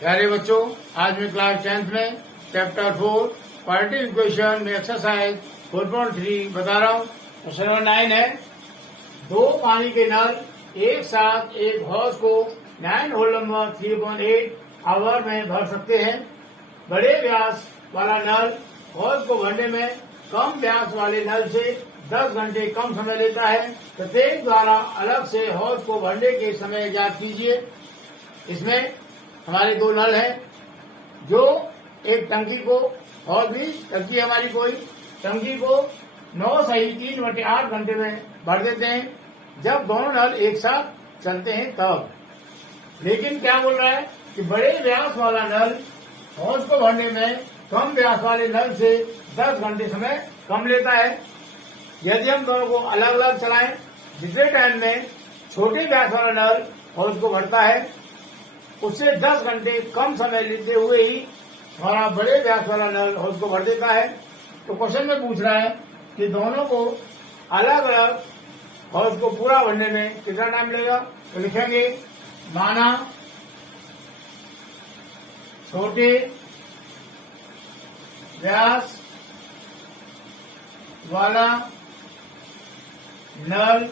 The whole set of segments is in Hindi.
प्यारे बच्चों, आज मैं क्लास 10th में चैप्टर 4 क्वाड्रेटिक इक्वेशन में एक्सरसाइज 4.3 बता रहा हूँ। क्वेश्चन नंबर 9 है, दो पानी के नल एक साथ एक हौज को 9 होल नंबर 3/8 आवर में भर सकते हैं। बड़े व्यास वाला नल हौज को भरने में कम व्यास वाले नल से 10 घंटे कम समय लेता है। प्रत्येक द्वारा अलग से हौज को भरने के समय ज्ञात कीजिए। इसमें हमारे दो नल हैं, जो एक टंकी को और भी टंकी है हमारी कोई टंकी को 9 सही 3/8 घंटे में भर देते हैं, जब दोनों नल एक साथ चलते हैं तब। लेकिन क्या बोल रहा है कि बड़े व्यास वाला नल हौज को भरने में कम व्यास वाले नल से 10 घंटे समय कम लेता है। यदि हम दोनों को अलग अलग चलाएं, जितने टाइम में छोटे व्यास वाला नल हौज को भरता है उससे 10 घंटे कम समय लेते हुए ही हमारा बड़े व्यास वाला नल हौज को भर देता है। तो क्वेश्चन में पूछ रहा है कि दोनों को अलग अलग हौज को पूरा भरने में कितना टाइम लगेगा। तो लिखेंगे, माना छोटे व्यास वाला नल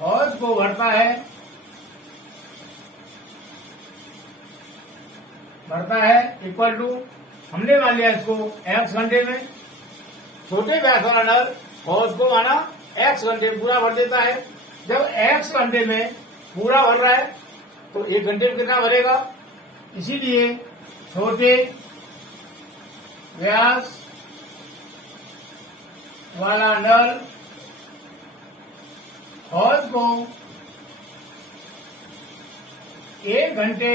हौज को भरता है इक्वल टू, हमने मान लिया इसको x घंटे में। छोटे व्यास वाला नल हौज को माना x घंटे में पूरा भर देता है। जब x घंटे में पूरा भर रहा है तो 1 घंटे में कितना भरेगा। इसीलिए छोटे व्यास वाला नल हौज को 1 घंटे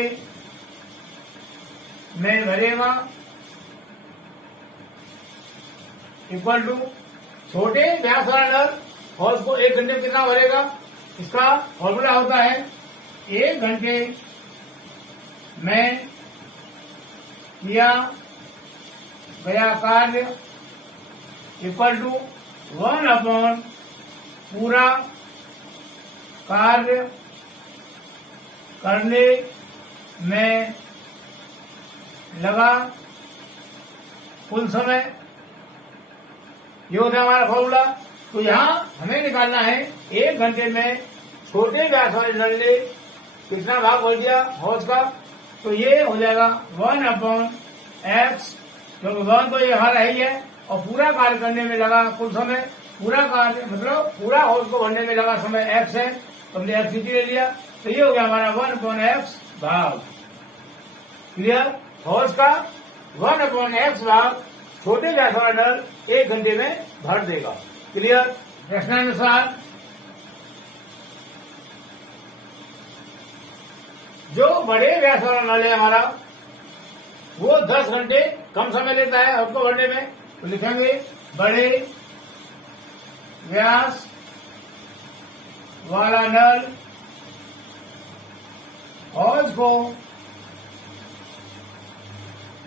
में भरेगा इक्वल टू, छोटे व्यास वाला नल हौज को 1 घंटे में कितना भरेगा। इसका फॉर्मूला होता है 1 घंटे में किया गया कार्य इक्वल टू 1 पूरा कार्य करने में लगा कुल समय। ये होता है हमारा फॉर्मूला। तो यहाँ हमें निकालना है 1 घंटे में छोटे व्यास वाले नल ने कितना भाग भर दिया हौज का। तो ये हो जाएगा 1/x, क्योंकि 1 तो ये हमारा ही है, और पूरा कार्य करने में लगा कुल समय। पूरा कार्य मतलब पूरा हौज को भरने में लगा समय x है, तो हमने x नीचे ले लिया। तो ये हो गया हमारा 1/x भाग। क्लियर। हौज का 1/x भाग छोटे व्यास वाला नल 1 घंटे में भर देगा। क्लियर। प्रश्नानुसार जो बड़े व्यास वाला नल है हमारा, वो 10 घंटे कम समय लेता है हौज को भरने में। तो लिखेंगे, बड़े व्यास वाला नल हौज को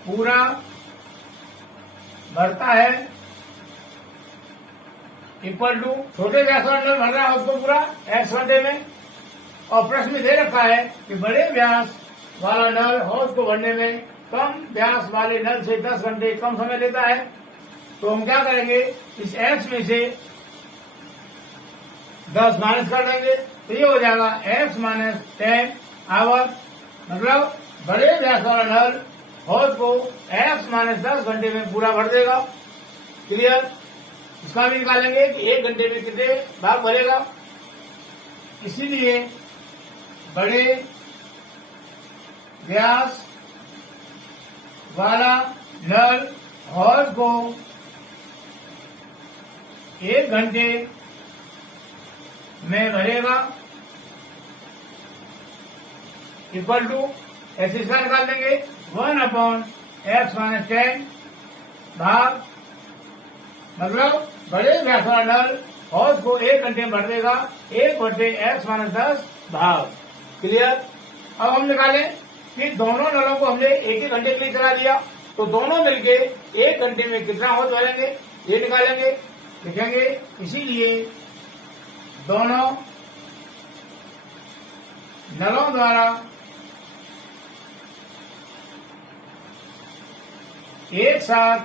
पूरा भरता है इक्वल टू, छोटे व्यास वाला नल भर रहा है हौज को पूरा x घंटे में। और प्रश्न में दे रखा है कि बड़े व्यास वाला नल हौज को भरने में कम व्यास वाले नल से 10 घंटे कम समय लेता है। तो हम क्या करेंगे, इस x में से 10 माइनस कर देंगे। तो ये हो जाएगा x - 10 आवर। मतलब बड़े व्यास वाला नल हौज को x - 10 घंटे में पूरा भर देगा। क्लियर। इसका भी निकालेंगे कि 1 घंटे में कितने भाग भरेगा। इसीलिए बड़े व्यास वाला नल हौज को 1 घंटे में भरेगा इक्वल टू, ऐसे इसका निकाल देंगे 1/x - 10 भाग, मतलब बड़े व्यास वाला नल हौज को 1 घंटे में भर देगा 1/x - 10 भाग। क्लियर। अब हम निकालें कि दोनों नलों को हमने 1 घंटे के लिए चला दिया, तो दोनों मिलके 1 घंटे में कितना हौज भरेंगे ये निकालेंगे। लिखेंगे, इसीलिए दोनों नलों द्वारा एक साथ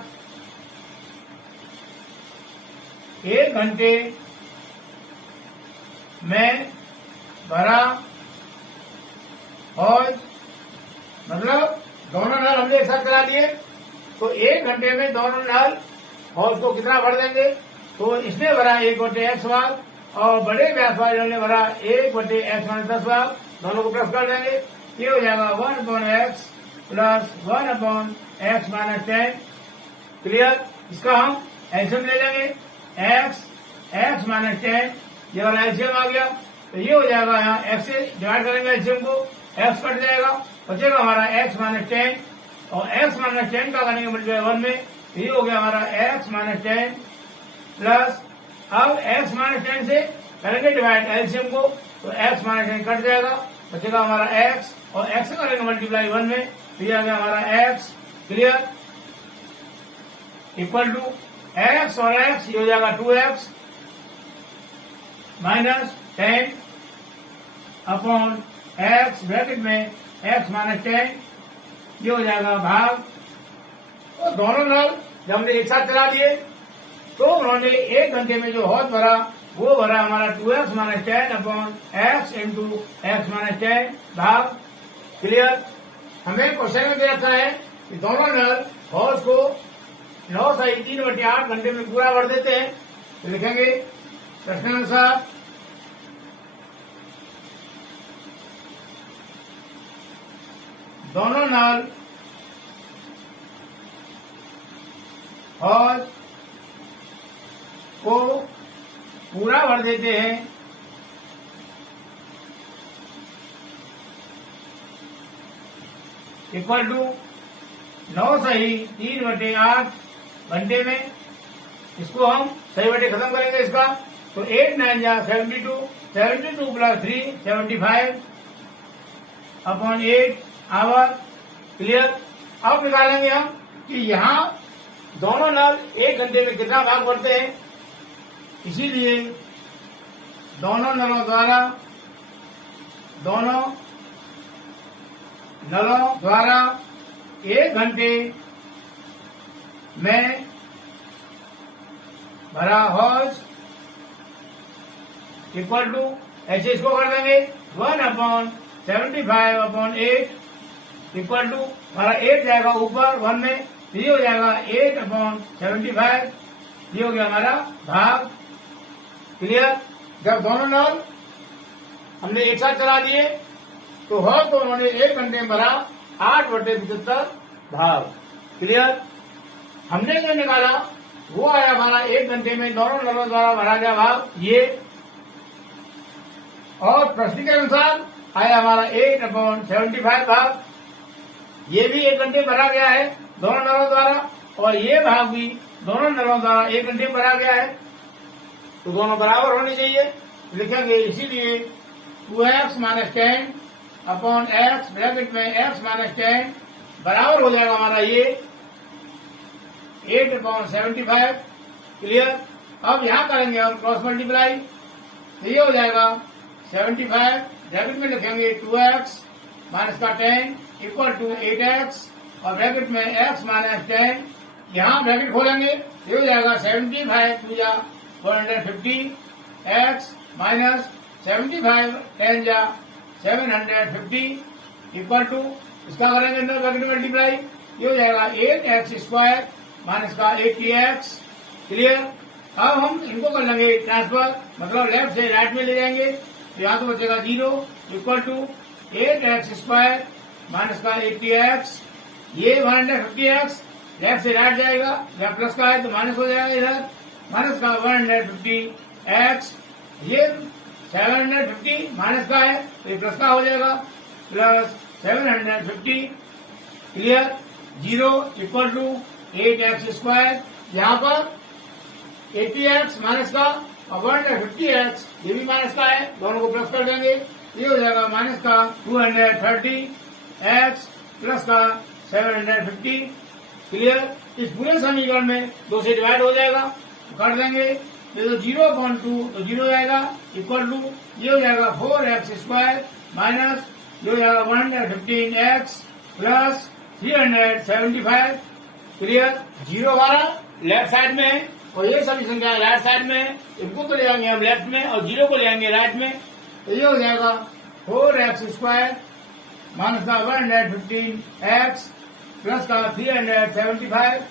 1 घंटे में भरा हौज, मतलब दोनों नल हमने एक साथ चला दिए, तो 1 घंटे में दोनों नल हौज को कितना भर देंगे? तो इसने भरा 1/x भाग और बड़े व्यास वाले ने भरा 1/x माइनस 10 भाग, दोनों को प्लस कर देंगे। ये हो जाएगा 1/x plus 1/x minus 10। Clear? इसका हम एलसीएम ले लेंगे, x माइनस 10, ये वाला एलसीएम आ गया, तो ये हो जाएगा यहाँ x से डिवाइड करेंगे एलसीएम को, x कट जाएगा, बचेगा हमारा x माइनस 10 और x माइनस 10 का करेंगे मल्टीप्लाई 1 में, तो ये हो गया हमारा x माइनस 10 प्लस, अब x माइनस 10 से करेंगे डिवाइड एलसीएम को, तो x माइनस 10 कट जाएगा, बचेगा हमारा x और x से करेंगे मल्टीप्लाई 1 में, तो ये आ गया हमारा x। Clear? Equal to x और x, ये हो जाएगा 2x minus 10 upon x bracket में x माइनस 10, ये हो जाएगा भाग। और दोनों नल जब हमने एक साथ चला दिए तो उन्होंने 1 घंटे में जो हौज भरा वो भरा हमारा 2x minus 10 upon x into x minus 10 भाग। क्लियर? हमें क्वेश्चन में दे रखा है कि दोनों नल हौज को 9/3/8 घंटे में पूरा भर देते हैं, तो लिखेंगे प्रश्नानुसार दोनों नल हौज को पूरा भर देते हैं इक्वल टू 9/3/8 घंटे में। इसको हम सही बटे खत्म करेंगे इसका, तो 8 9 जा 72, 72 प्लस 3 75 अपॉन 8 आवर। क्लियर? अब निकालेंगे हम कि यहाँ दोनों नल 1 घंटे में कितना भाग बढ़ते हैं, इसीलिए दोनों नलों द्वारा 1 घंटे में भरा हौज इक्वल टू, ऐसे इसको कर देंगे 1/75/8 इक्वल टू, हमारा 8 जाएगा ऊपर 1 में, ये हो जाएगा 8/75, ये हो गया हमारा भाग। क्लियर? जब दोनों नल हमने एक साथ चला दिए तो हौज तो उन्होंने 1 घंटे में भरा 8/75 भाग। क्लियर? हमने जो निकाला वो आया हमारा 1 घंटे में दोनों नलों द्वारा भरा गया भाग ये, और प्रश्न के अनुसार आया हमारा 8/75 भाग। ये भी 1 घंटे भरा गया है दोनों नलों द्वारा, और ये भाग भी दोनों नलों द्वारा 1 घंटे में भरा गया है, तो दोनों बराबर होने चाहिए। लिखेंगे इसीलिए 2x minus 10 upon x bracket में x माइनस 10 बराबर हो जाएगा हमारा ये 8/75। क्लियर? अब यहाँ करेंगे हम क्रॉस मल्टीप्लाई, तो ये हो जाएगा 75 ब्रैकेट में लिखेंगे 2x माइनस का 10 इक्वल टू 8x और ब्रैकेट में x माइनस 10, यहाँ ब्रैकेट खोलेंगे, ये हो जाएगा 75 2 जा 450 x माइनस 75 10 जा 750 इक्वल टू, इसका करेंगे अंदर ब्रैकेट मल्टीप्लाई, ये हो जाएगा 8x स्क्वायर माइनस का 80x। क्लियर? अब हम इनको कर लेंगे ट्रांसफर, मतलब लेफ्ट से राइट में ले जाएंगे, तो यहाँ तो बचेगा 0 equal to 8x square minus का 80x, ये 150x लेफ्ट से राइट जाएगा, या प्लस का है तो माइनस हो जाएगा, इधर माइनस का 150x, ये 750 माइनस का है तो ये प्लस का हो जाएगा, plus 750। Clear? 0 equal to 8x square, यहाँ पर 80x माइनस का और 150x ये भी माइनस का है, दोनों को प्लस कर देंगे, ये हो जाएगा माइनस का 230x प्लस का 750। क्लियर? इस पूरे समीकरण में 2 से डिवाइड हो जाएगा, कर देंगे, ये तो 0/2 तो 0 जाएगा इक्वल टू, ये हो जाएगा 4x स्क्वायर माइनस ये हो जाएगा 115x प्लस 375। क्लियर। 0 हमारा लेफ्ट साइड में है और ये सभी संख्या राइट साइड में है। इनको तो ले आएंगे हम लेफ्ट में और 0 को ले आएंगे राइट में। तो ये हो जाएगा 4x² माइनस का 115x प्लस का 375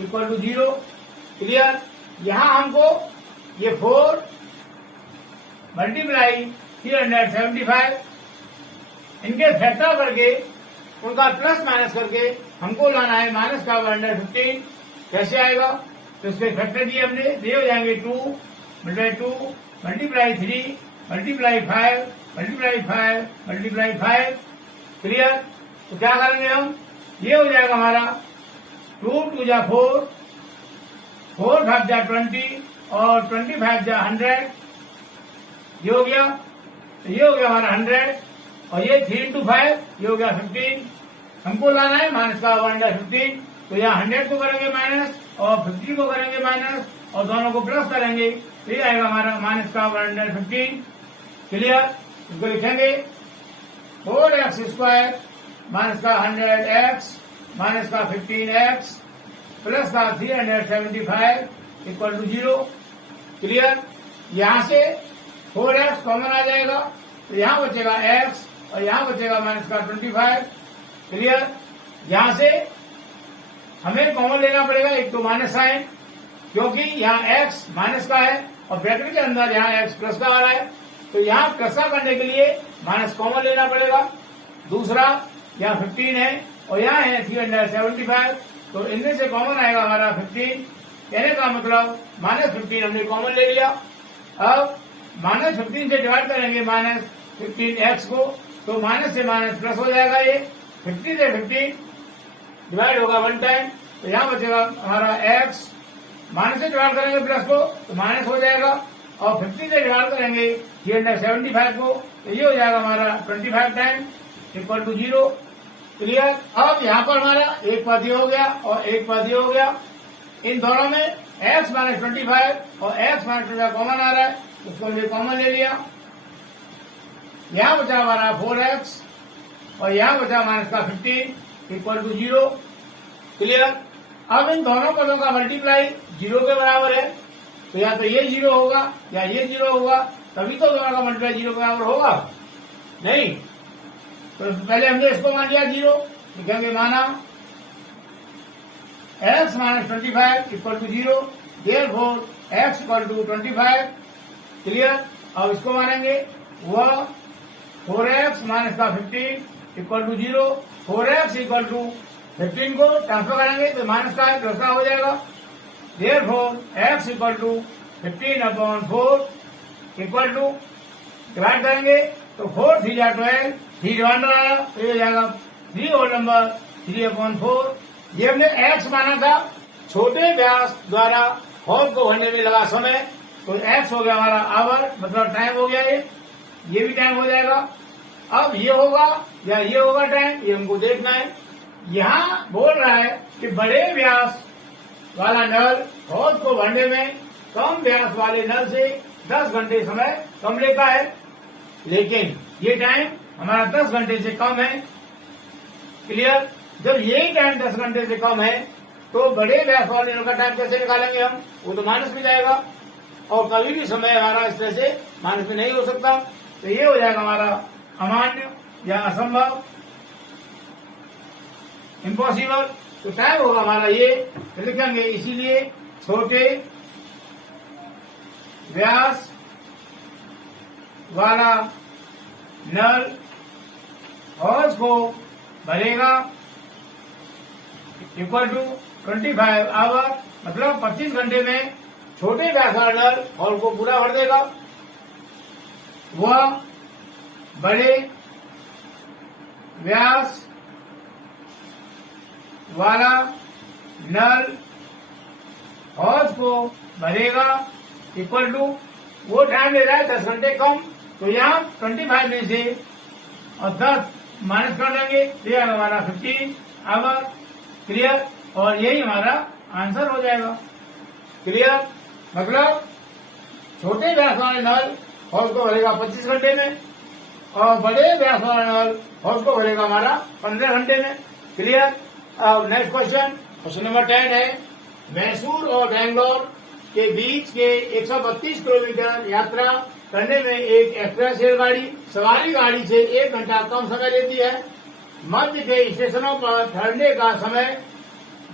इक्वल टू 0। क्लियर। यहां हमको ये 4 मल्टीप्लाई 375 इनके फैक्टर करके उनका प्लस माइनस करके हमको लाना है माइनस का 115। कैसे आएगा? तो इसके फैक्टर दिए हमने, ये हो जाएंगे 2 multiply 3 multiply 5 multiply 5 multiply 5। Clear. तो क्या करेंगे हम? ये हो जाएगा हमारा 2 2 जा 4 4 5 जा 20 और 25 जा 100। ये हो गया। तो ये हो गया हमारा 100 और ये 3 into 5 ये हो गया 15। हमको लाना है माइनस का 115। तो यहाँ 100 को करेंगे माइनस और 50 को करेंगे माइनस और दोनों को प्लस करेंगे। तो ये आएगा हमारा माइनस का 115। क्लियर। इसको लिखेंगे 4x² माइनस का 100x माइनस का 15x प्लस का 375 इक्वल टू 0। क्लियर। यहाँ से 4x कॉमन आ जाएगा तो यहाँ बचेगा x और यहाँ बचेगा माइनस का 25। क्लियर। यहाँ से हमें कॉमन लेना पड़ेगा एक तो माइनस साइन, क्योंकि यहाँ x माइनस का है और ब्रैकेट के अंदर यहाँ x प्लस का आ रहा है। तो यहाँ प्लस का करने के लिए माइनस कॉमन लेना पड़ेगा। दूसरा यहाँ 15 है और यहाँ है 375। तो इनमें से कॉमन आएगा हमारा 15। कहने का मतलब -15 हमने कॉमन ले लिया। अब -15 से डिवाइड करेंगे -15x को, तो माइनस से माइनस प्लस हो जाएगा। ये 50 से 50 डिवाइड होगा 1 टाइम, तो यहाँ बचेगा हमारा x। माइनस से डिवाइड करेंगे प्लस को तो माइनस हो जाएगा और 50 से डिवाइड करेंगे 375 को तो ये हो जाएगा हमारा 25 टाइम इक्वल टू 0। क्लियर। अब यहाँ पर हमारा एक पद ये हो गया और एक पद ये हो गया। इन दोनों में x माइनस 25 और x माइनस 25 कॉमन आ रहा है, उसको हमने कॉमन ले लिया। यहाँ बचा हमारा 4x और यहाँ बचा माइनस का 15 इक्वल टू 0। क्लियर। अब इन दोनों पदों का मल्टीप्लाई 0 के बराबर है, तो या तो ये 0 होगा या ये 0 होगा, तभी तो दोनों का मल्टीप्लाई 0 के बराबर होगा। नहीं तो पहले हमने इसको मान लिया 0, लिखेंगे माना x minus 25 equal to 0, therefore x equal to 25। Clear. अब इसको मानेंगे वह 4x माइनस का 15 equal to 0। 4x equal to 15 को ट्रांसफर करेंगे तो माइनस का है प्लस का हो जाएगा। Therefore x equal to 15/4 equal to divide करेंगे तो 4 3 जा 12, 3 डिवाइडर आया तो ये हो जाएगा 3 होल नंबर 3/4। ये हमने x माना था छोटे व्यास द्वारा होल को भरने में लगा समय, तो x हो गया हमारा आवर, मतलब टाइम हो गया। ये भी टाइम हो जाएगा। अब ये होगा या ये होगा टाइम, ये हमको देखना है। यहाँ बोल रहा है कि बड़े व्यास वाला नल होल को भरने में कम व्यास वाले नल से 10 घंटे समय कम लेता है, लेकिन ये टाइम हमारा 10 घंटे से कम है। क्लियर। जब यही टाइम 10 घंटे से कम है तो बड़े व्यास वाले नल का टाइम कैसे निकालेंगे हम? वो तो माइनस में जाएगा और कभी भी समय हमारा इस तरह से माइनस में नहीं हो सकता। तो ये हो जाएगा हमारा अमान्य या असंभव, इम्पॉसिबल। तो टाइम होगा हमारा ये लिखेंगे, इसीलिए छोटे व्यास वाला नल हॉर्स को भरेगा इक्वल टू 25 आवर, मतलब 25 घंटे में छोटे व्यास वाला नल हॉल को पूरा भर देगा। वह बड़े व्यास वाला नल हॉर्स को भरेगा इक्वल टू वो टाइम ले रहा है 10 घंटे कम, तो यहाँ 25 में से और 10 माइनस कर देंगे तो यह हमारा 15 आवर। क्लियर। और यही हमारा आंसर हो जाएगा। क्लियर। मतलब छोटे व्यास वाले नल हॉल को भरेगा 25 घंटे में और बड़े व्यास वाला नल हॉल को भरेगा हमारा 15 घंटे में। क्लियर। अब नेक्स्ट क्वेश्चन क्वेश्चन नंबर 10 है मैसूर और बैंगलोर के बीच के 132 किलोमीटर यात्रा करने में एक एक्सप्रेस रेलगाड़ी सवारी गाड़ी से 1 घंटा कम समय लेती है। मध्य के स्टेशनों पर ठहरने का समय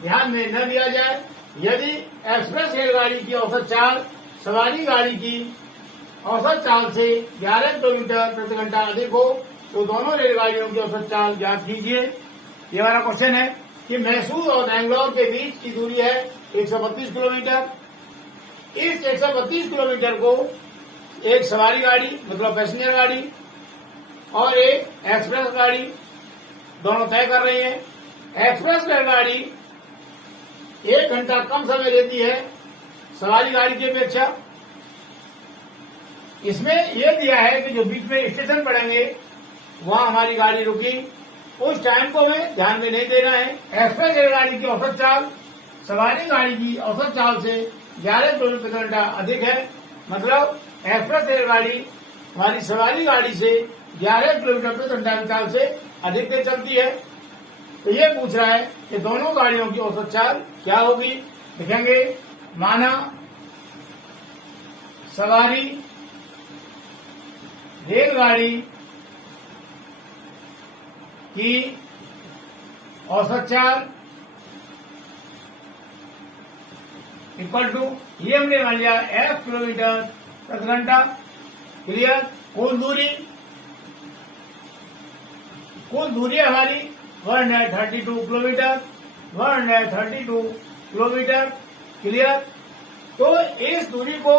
ध्यान में न लिया जाए। यदि एक्सप्रेस रेलगाड़ी की औसत चाल सवारी गाड़ी की औसत चाल से 11 किलोमीटर प्रति घंटा अधिक हो तो दोनों रेलगाड़ियों की औसत चाल ज्ञात कीजिए। ये हमारा क्वेश्चन है कि मैसूर और बैंगलोर के बीच की दूरी है 132 किलोमीटर। इस 132 किलोमीटर को एक सवारी गाड़ी मतलब पैसेंजर गाड़ी और एक एक्सप्रेस गाड़ी दोनों तय कर रही है। एक्सप्रेस रेलगाड़ी 1 घंटा कम समय लेती है सवारी गाड़ी की अपेक्षा। इसमें यह दिया है कि जो बीच में स्टेशन पड़ेंगे वहां हमारी गाड़ी रुकी, उस टाइम को हमें ध्यान में नहीं देना है। एक्सप्रेस रेलगाड़ी की औसत चाल सवारी गाड़ी की औसत चाल से 11 किलोमीटर प्रति घंटा अधिक है। मतलब एक्सप्रेस रेलगाड़ी हमारी सवारी गाड़ी से 11 किलोमीटर प्रति घंटा की चाल से अधिक तेज चलती है। तो ये पूछ रहा है कि दोनों गाड़ियों की औसत चाल क्या होगी। देखेंगे, माना सवारी रेलगाड़ी की औसत चाल इक्वल टू ये हमने मान लिया f किलोमीटर प्रति घंटा। क्लियर। कुल दूरी हमारी 132 किलोमीटर 132 किलोमीटर। क्लियर। तो इस दूरी को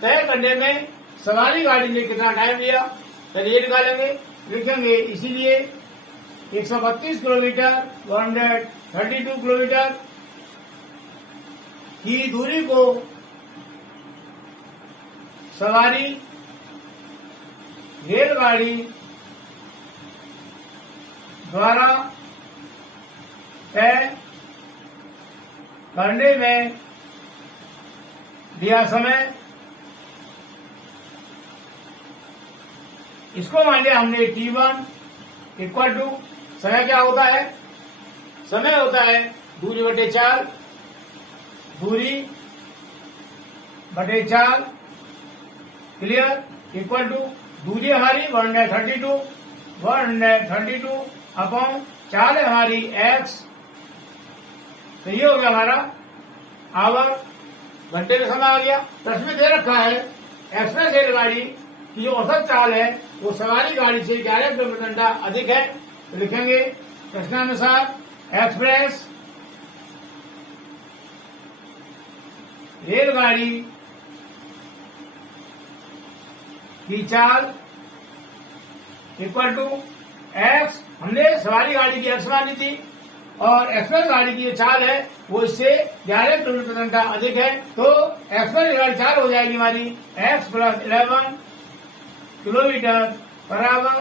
तय करने में सवारी गाड़ी ने कितना टाइम लिया चलिए निकालेंगे। लिखेंगे इसीलिए 132 किलोमीटर 132 किलोमीटर की दूरी को सवारी रेलगाड़ी द्वारा तय करने में दिया समय, इसको मान लिया हमने T1 इक्वल टू समय क्या होता है, समय होता है दूरी बटे 4, दूरी बटे 4। क्लियर। इक्वल टू दूरी हमारी 132 अपॉन 4 है हमारी x। तो ये हो गया हमारा आवर, घंटे का समय आ गया। प्रश्न में दे रखा है एक्सप्रेस रेलगाड़ी की जो औसत चाल है वो सवारी गाड़ी से 11 किलोमीटर घंटा अधिक है। तो लिखेंगे प्रश्नानुसार एक्सप्रेस रेलगाड़ी की चाल इक्वल टू x, हमने सवारी गाड़ी की x मानी थी और एक्सप्रेस गाड़ी की जो चाल है वो इससे 11 किलोमीटर घंटा अधिक है। तो एक्सप्रेस गाड़ी चाल हो जाएगी हमारी x plus 11 kilometre per hour.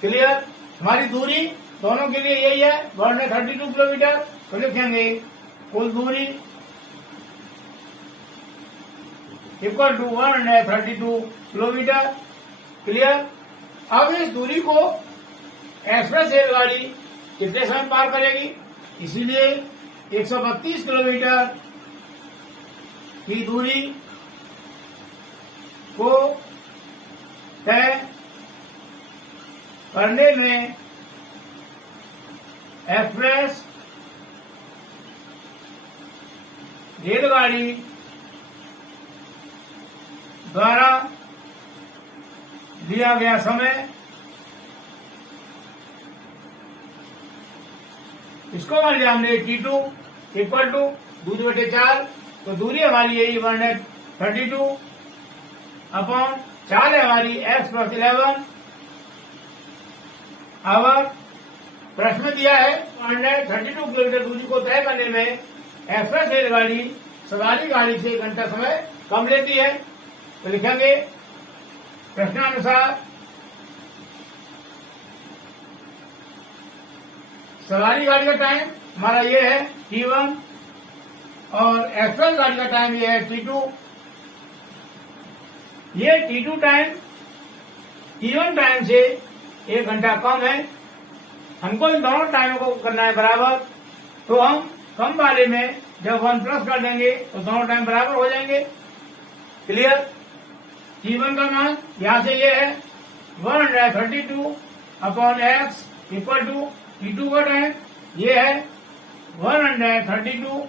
Clear. हमारी दूरी दोनों के लिए यही है 132 किलोमीटर। तो लिखेंगे कुल दूरी इक्वल टू 132 किलोमीटर। क्लियर। अब इस दूरी को एक्सप्रेस रेलगाड़ी कितने समय पार करेगी, इसीलिए 132 किलोमीटर की दूरी को तय करने में एक्सप्रेस रेलगाड़ी द्वारा दिया गया समय, इसको मान लिया हमने T2 इक्वल टू दूरी बटे 4। तो दूरी हमारी यही 132 अपॉन 4 है हमारी x प्लस 11 आवर। प्रश्न में दिया है 132 किलोमीटर दूरी को तय करने में एक्सप्रेस रेलगाड़ी सवारी गाड़ी से 1 घंटा समय कम लेती है। तो लिखेंगे प्रश्नानुसार सवारी गाड़ी का टाइम हमारा ये है T1 और एक्सप्रेस गाड़ी का टाइम ये है T2। ये T2 टाइम T1 टाइम से 1 घंटा कम है। हमको इन दोनों टाइमों को करना है बराबर। तो हम कम वाले में जब 1 प्लस कर देंगे तो दोनों टाइम बराबर हो जाएंगे। क्लियर। T1 का मान यहां से ये है 132 upon X equal to T2 का टाइम ये है 132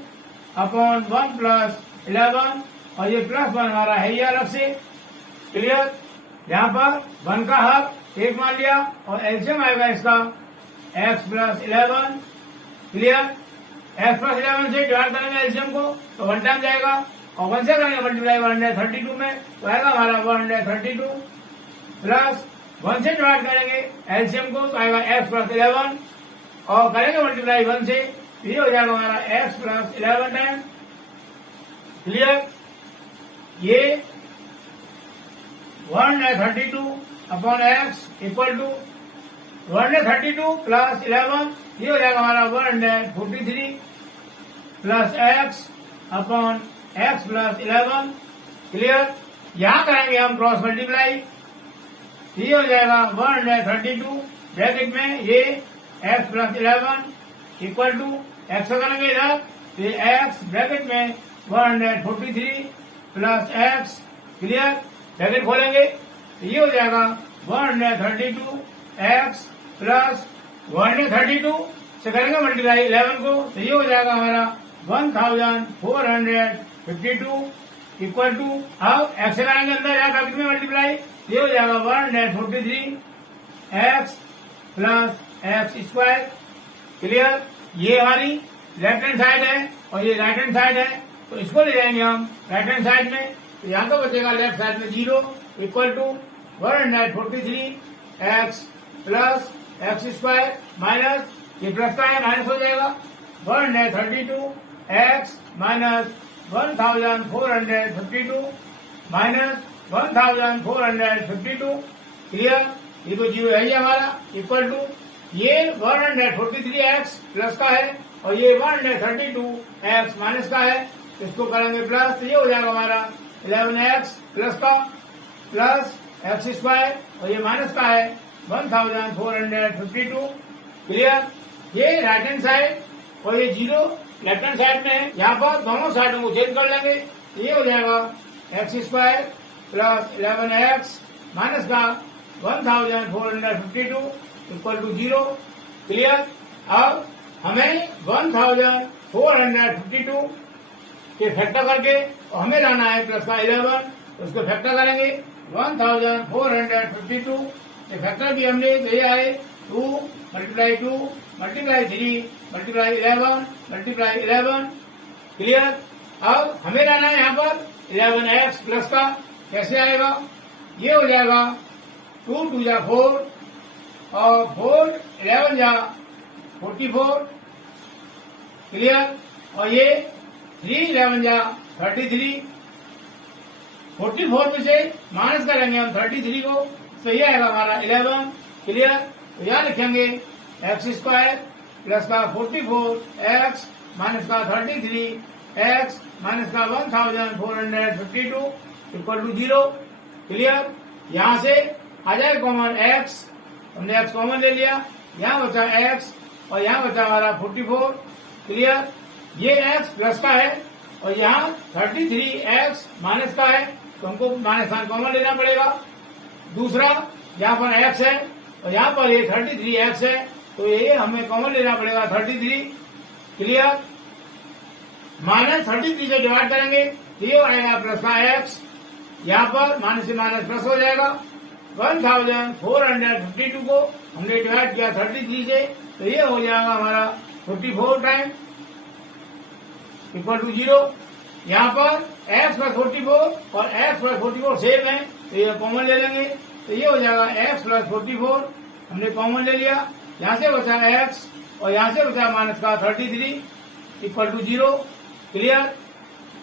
अपॉन 1 प्लस 11 और ये प्लस 1 हमारा है ये अलग से। क्लियर। यहाँ पर 1 का हाफ 1 मान लिया और एलसीएम आएगा इसका x plus 11। Clear. x plus 11 से डिवाइड करेंगे एलसीएम को तो 1 टाइम जाएगा और 1 से करेंगे मल्टीप्लाई 132 में तो आएगा हमारा 132 प्लस 1 से डिवाइड करेंगे एलसीएम को तो आएगा x प्लस 11 और करेंगे मल्टीप्लाई 1 से ये हो जाएगा हमारा x प्लस 11 टाइम। क्लियर। ये 132 upon X equal to 132 plus 11 ये हो जाएगा हमारा 143 plus X upon X plus 11। Clear. यहां करेंगे हम क्रॉस मल्टीप्लाई ये हो जाएगा 132 ब्रैकेट में ये X plus 11 equal to X करेंगे इधर तो एक्स ब्रैकेट में 143 प्लस एक्स। क्लियर। ब्रैकेट खोलेंगे तो ये हो जाएगा 132 एक्स प्लस 132 से करेंगे मल्टीप्लाई 11 को तो ये हो जाएगा हमारा 1452 इक्वल टू अब एक्स से करेंगे अंदर यहाँ ब्रैकेट में मल्टीप्लाई ये हो जाएगा 143 X plus X square. Clear. ये हमारी लेफ्ट हैंड साइड है और ये राइट हैंड साइड है तो इसको ले जाएंगे हम राइट हैंड साइड में तो यहाँ का बचेगा लेफ्ट साइड में 0 equal to 143 X plus X square minus ये प्लस का है माइनस हो जाएगा 132 एक्स माइनस 1452 माइनस 1452। क्लियर। ये तो 0 है ही हमारा इक्वल टू ये 143 एक्स प्लस का है और ये 132 एक्स माइनस का है इसको करेंगे प्लस तो ये हो जाएगा हमारा 11x प्लस का प्लस एक्स स्क्वायर और ये माइनस का है 1452। क्लियर। ये राइट हैंड साइड और ये 0 लेफ्ट हैंड साइड में है यहाँ पर दोनों साइडों को चेंज कर लेंगे तो ये हो जाएगा x square plus 11x minus का 1452 इक्वल टू 0। क्लियर। अब हमें 1452 के फैक्टर करके और हमें लाना है प्लस का 11 तो उसको फैक्टर करेंगे 1452 के फैक्टर भी हमने ये आए 2 multiply 2 multiply 3 multiply 11 multiply 11। Clear. अब हमें लाना है यहाँ पर 11x प्लस का कैसे आएगा ये हो जाएगा 2 2 जा 4 और 4 11 जा 44। क्लियर। और ये 3 11 जा 33 44 में से माइनस करेंगे हम 33 को तो ये आएगा हमारा 11। क्लियर। तो यहाँ लिखेंगे एक्स स्क्वायर प्लस का 44 एक्स माइनस का 33 एक्स माइनस का 1452 इक्वल टू 0। क्लियर। यहाँ से आ जाए कॉमन एक्स हमने एक्स कॉमन ले लिया यहाँ बचा एक्स और यहाँ बचा हमारा 44। क्लियर। ये एक्स प्लस का है और यहाँ 33 एक्स माइनस का है तो हमको माइनस साइन कॉमन लेना पड़ेगा। दूसरा यहाँ पर एक्स है और यहाँ पर ये 33 एक्स है तो ये हमें कॉमन लेना पड़ेगा 33। क्लियर। माइनस 33 से डिवाइड करेंगे तो ये आएगा प्लस का एक्स यहाँ पर माइनस से माइनस प्लस हो जाएगा 1452 को हमने डिवाइड किया 33 से तो ये हो जाएगा हमारा 44 टाइम इक्वल टू 0। यहाँ पर x प्लस 44 और x प्लस 44 सेम है तो ये कॉमन ले लेंगे तो ये हो जाएगा x प्लस 44 हमने कॉमन ले लिया यहाँ से बचा x और यहाँ से बचा माइनस का 33 इक्वल टू 0। क्लियर।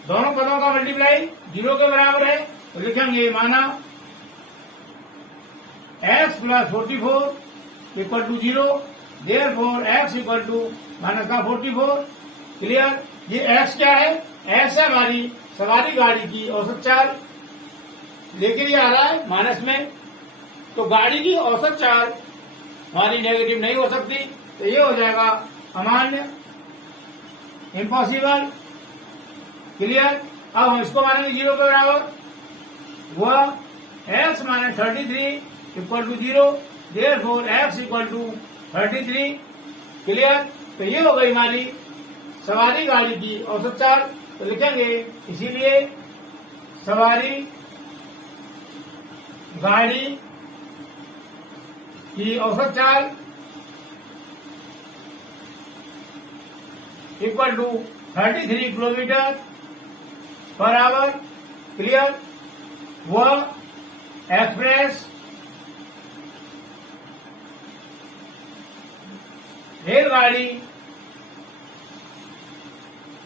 दोनों पदों का मल्टीप्लाई 0 के बराबर है तो लिखेंगे माना x plus 44 equal to 0 therefore x equal to minus का 44। क्लियर। ये x क्या है x है हमारी सवारी गाड़ी की औसत चाल लेकिन ये आ रहा है माइनस में तो गाड़ी की औसत चाल हमारी नेगेटिव नहीं हो सकती तो ये हो जाएगा अमान्य। इम्पॉसिबल। क्लियर। अब हम इसको मानेंगे 0 के बराबर। वह x minus 33 equal to 0, therefore x equal to 33। Clear. तो ये हो गई हमारी सवारी गाड़ी की औसत चाल। तो लिखेंगे इसीलिए सवारी गाड़ी की औसत चाल equal to 33 kilometre per hour. Clear. वह एक्सप्रेस रेलगाड़ी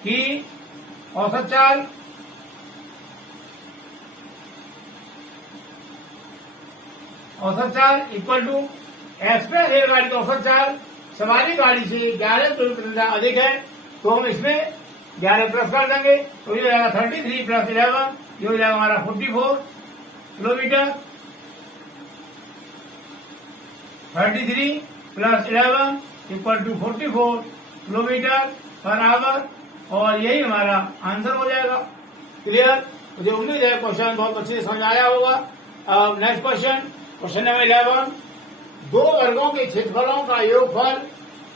की औसत चाल इक्वल टू एक्सप्रेस रेलगाड़ी की औसत चाल सवारी गाड़ी से 11 किलोमीटर अधिक है। तो हम इसमें 11 प्लस कर देंगे। तो ये हो जाएगा 33 प्लस 11, ये हो जाएगा हमारा 44 kilometre. 33 plus 11 equal to 44 kilometre per hour, और यही हमारा आंसर हो जाएगा। क्लियर। मुझे उम्मीद है क्वेश्चन बहुत अच्छे से समझ आया होगा। अब नेक्स्ट क्वेश्चन नंबर 11। दो वर्गों के क्षेत्रफलों का योगफल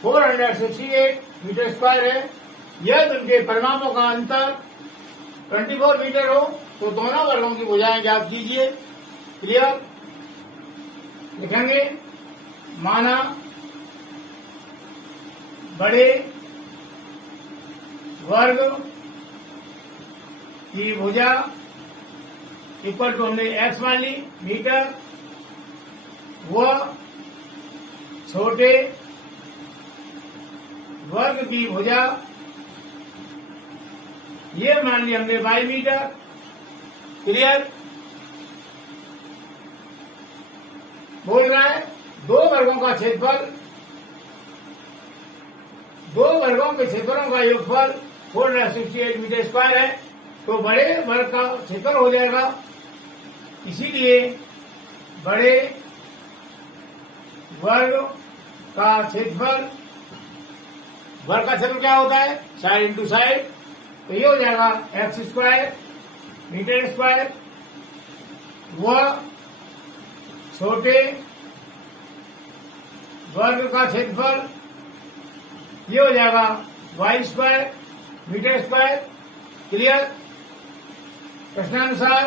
468 मीटर स्क्वायर है। यदि उनके परिमाणों का अंतर 24 मीटर हो तो दोनों वर्गों की भुजाएं ज्ञात कीजिए। क्लियर। लिखेंगे माना बड़े वर्ग की भुजा इक्वल टू हमने x मान ली मीटर, व छोटे वर्ग की भुजा ये मान ली हमने y मीटर। क्लियर। बोल रहा है दो वर्गों के क्षेत्रफलों का योगफल 468 मीटर स्क्वायर है। तो बड़े वर्ग का क्षेत्रफल हो जाएगा, इसीलिए बड़े वर्ग का क्षेत्रफल, वर्ग का क्षेत्रफल क्या होता है? Side into side. तो ये हो जाएगा x स्क्वायर मीटर स्क्वायर, व छोटे वर्ग का क्षेत्रफल ये हो जाएगा y square metre square. Clear. प्रश्नानुसार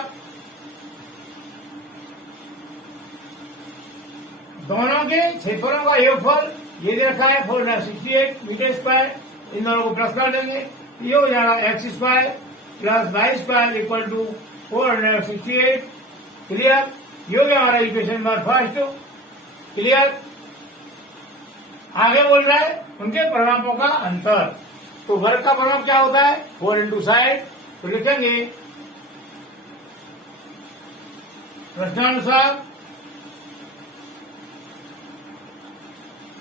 दोनों के क्षेत्रफलों का योगफल ये दे रखा है 468 मीटर स्क्वायर। इन दोनों को प्लस कर देंगे, ये हो जाएगा x square plus y square equal to 468। Clear. ये हो गया हमारा इक्वेशन नंबर फर्स्ट। क्लियर। आगे बोल रहा है उनके परिमापों का अंतर। तो वर्ग का परिमाप क्या होता है? 4 इंटू साइड। तो लिखेंगे प्रश्नानुसार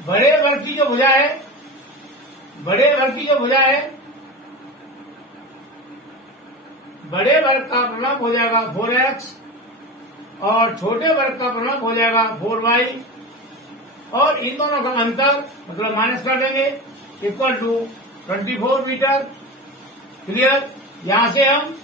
बड़े वर्ग की जो भुजा है, बड़े वर्ग का परिमाप हो जाएगा 4x, और छोटे वर्ग का परिमाप हो जाएगा 4y, और इन दोनों का अंतर मतलब माइनस कर देंगे इक्वल टू 24 मीटर। क्लियर। यहां से हम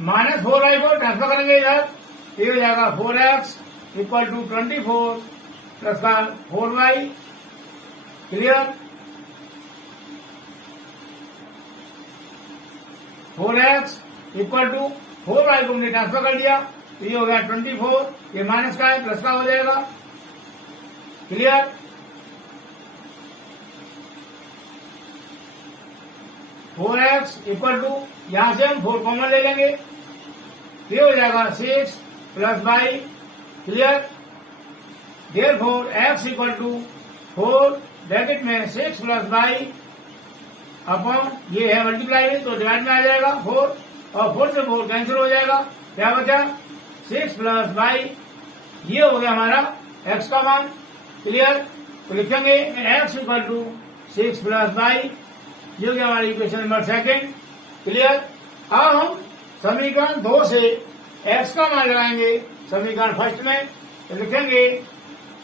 -4y को ट्रांसफर करेंगे इधर, ये हो जाएगा 4x इक्वल टू 24 प्लस का 4y। Clear. 4x equal to 4y को हमने ट्रांसफर कर दिया, तो ये हो गया 24, ये माइनस का है प्लस का हो जाएगा। Clear. Four X equal to यहां से हम 4 कॉमन ले लेंगे, ये हो जाएगा 6 plus y। Clear. Therefore x equal to 4 bracket में 6 प्लस y अपॉन ये है मल्टीप्लाई तो डिवाइड में आ जाएगा 4, और 4 से 4 कैंसिल हो जाएगा, क्या बचा 6 प्लस y। ये हो गया हमारा x का मान। क्लियर। तो लिखेंगे x equal to 6 plus y, ये हो गया हमारी इक्वेशन नंबर 2। क्लियर। अब हम समीकरण 2 से x का मान लगाएंगे समीकरण फर्स्ट में, तो लिखेंगे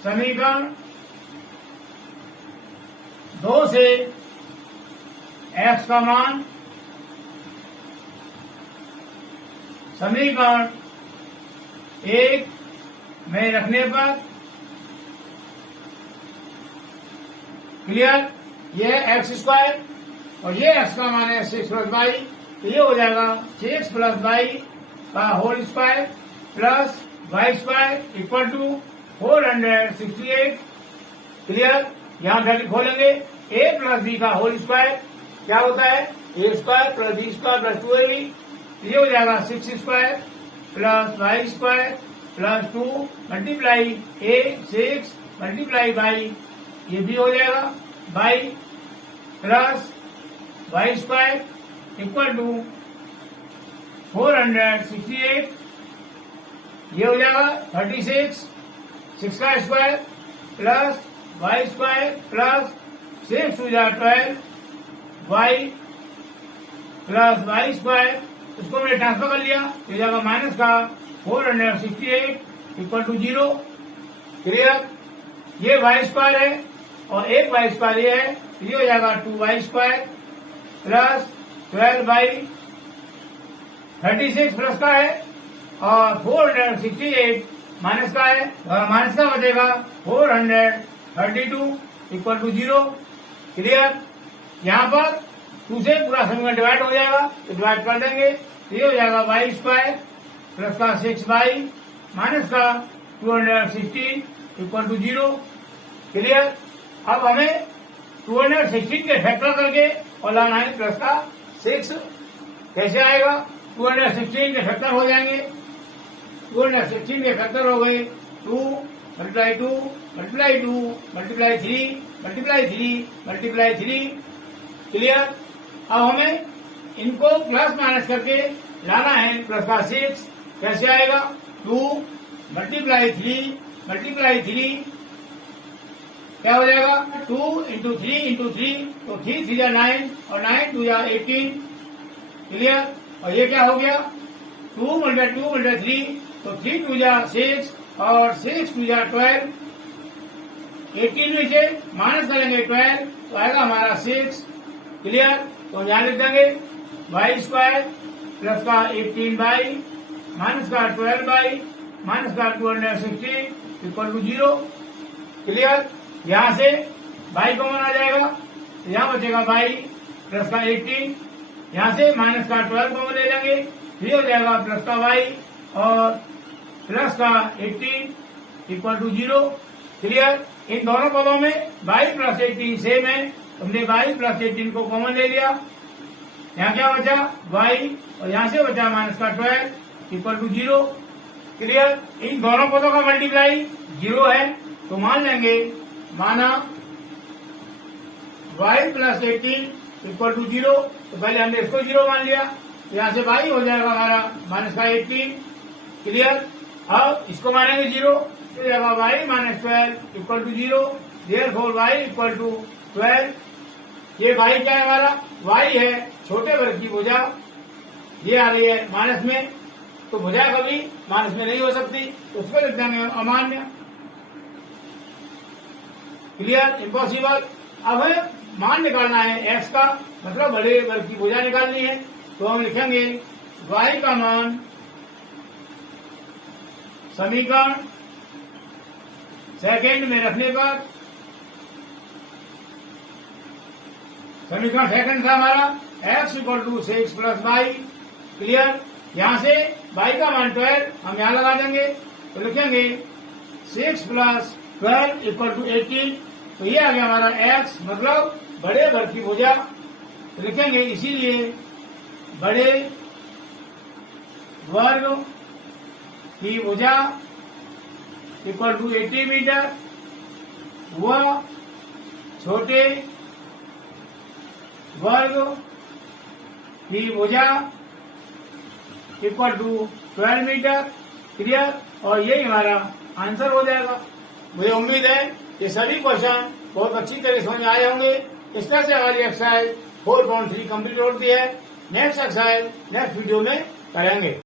समीकरण 2 से x का मान समीकरण 1 में रखने पर क्लियर, ये एक्स स्क्वायर और ये एक्स का मान है 6 प्लस वाई, तो ये हो जाएगा 6 प्लस वाई का whole square plus Y square equal to 468। Clear, यहाँ ब्रैकेट खोलेंगे, a प्लस बी का होल स्क्वायर क्या होता है, a square plus B square plus 2ab, ये हो जाएगा 6 square plus Y square plus 2 multiply a 6 multiply Y, ये भी हो जाएगा बाई plus Y square equal to 468, ये हो जाएगा 36 6 का square plus Y square plus 6 two 12 Y plus Y square, इसको मैंने ट्रांसफर कर लिया, ये जाएगा माइनस का 468 इक्वल टू 0। क्लियर, ये वाई स्क्वायर है और एक वाई स्क्वायर ये है, ये हो जाएगा 2 वाई स्क्वायर प्लस 12 बाई 36 प्लस का है और 468 माइनस का है, माइनस का बचेगा 432 इक्वल टू 0। क्लियर, यहाँ पर 2 से पूरा समीकरण डिवाइड हो जाएगा, तो डिवाइड कर देंगे, ये हो जाएगा वाई स्क्वायर प्लस का 6 वाई माइनस का 216 इक्वल टू 0। क्लियर, अब हमें 216 के फैक्टर करके और लाना है प्लस का 6, कैसे आएगा, 216 के फैक्टर हो जाएंगे, 216 के फैक्टर हो गए 2 multiply 2 multiply 2 multiply 3 multiply 3 multiply 3। Clear, अब हमें इनको प्लस माइनस करके लाना है प्लस का 6, कैसे आएगा, 2 मल्टीप्लाई 3 मल्टीप्लाई 3 क्या हो जाएगा, 2 इंटू 3 इंटू 3, तो 3 3 9 और 9 2 18। क्लियर, और ये क्या हो गया, 2 मल्टीप्लाई 2 मल्टीप्लाई 3, तो 3 2 6 और 6 2 12, 18 में से माइनस करेंगे 12, तो आएगा हमारा 6। क्लियर, तो यहाँ लिख देंगे वाई स्क्वायर प्लस का 18 बाई माइनस का 12 बाई माइनस का 216 इक्वल टू 0। क्लियर, यहाँ से बाई कॉमन आ जाएगा, यहाँ बचेगा बाई प्लस का 18, यहाँ से माइनस का 12 कॉमन ले लेंगे, ये हो जाएगा प्लस का वाई और प्लस का 18 इक्वल टू 0। क्लियर, इन दोनों पदों में बाई प्लस 18 सेम है, हमने बाई प्लस 18 को कॉमन ले लिया, यहाँ क्या बचा वाई और यहाँ से बचा माइनस का 12 इक्वल टू 0। क्लियर, इन दोनों पदों का मल्टीप्लाई 0 है, तो मान लेंगे, माना y प्लस 18 इक्वल टू 0, तो पहले हमने इसको 0 मान लिया, यहाँ से y हो जाएगा हमारा माइनस का 18। क्लियर, अब इसको मानेंगे 0, तो जाएगा y minus 12 equal to 0, therefore y equal to 12। ये y क्या है हमारा, y है छोटे वर्ग की भुजा, ये आ रही है माइनस में, तो भुजा कभी माइनस में नहीं हो सकती, तो उसको लिख देंगे अमान्य। Clear, impossible. अब हमें मान निकालना है x का, मतलब बड़े वर्ग की भुजा निकालनी है, तो हम लिखेंगे y का मान समीकरण सेकेंड में रखने पर, समीकरण सेकेंड था हमारा x equal to 6 plus Y. Clear, यहाँ से y का मान 12 हम यहाँ लगा देंगे, तो लिखेंगे 6 प्लस 12 इक्वल टू 18, तो ये आ गया हमारा x, मतलब बड़े वर्ग की भुजा, तो लिखेंगे इसीलिए बड़े वर्ग की भुजा इक्वल टू 80 मीटर, वह छोटे वर्ग की भुजा इक्वल टू 12 मीटर। क्लियर, और यही हमारा आंसर हो जाएगा। मुझे उम्मीद है ये सभी क्वेश्चन बहुत अच्छी तरह समझ में आए होंगे। इस तरह से हमारी एक्सरसाइज 4.3 कंप्लीट होती है। नेक्स्ट एक्सरसाइज नेक्स्ट वीडियो में करेंगे।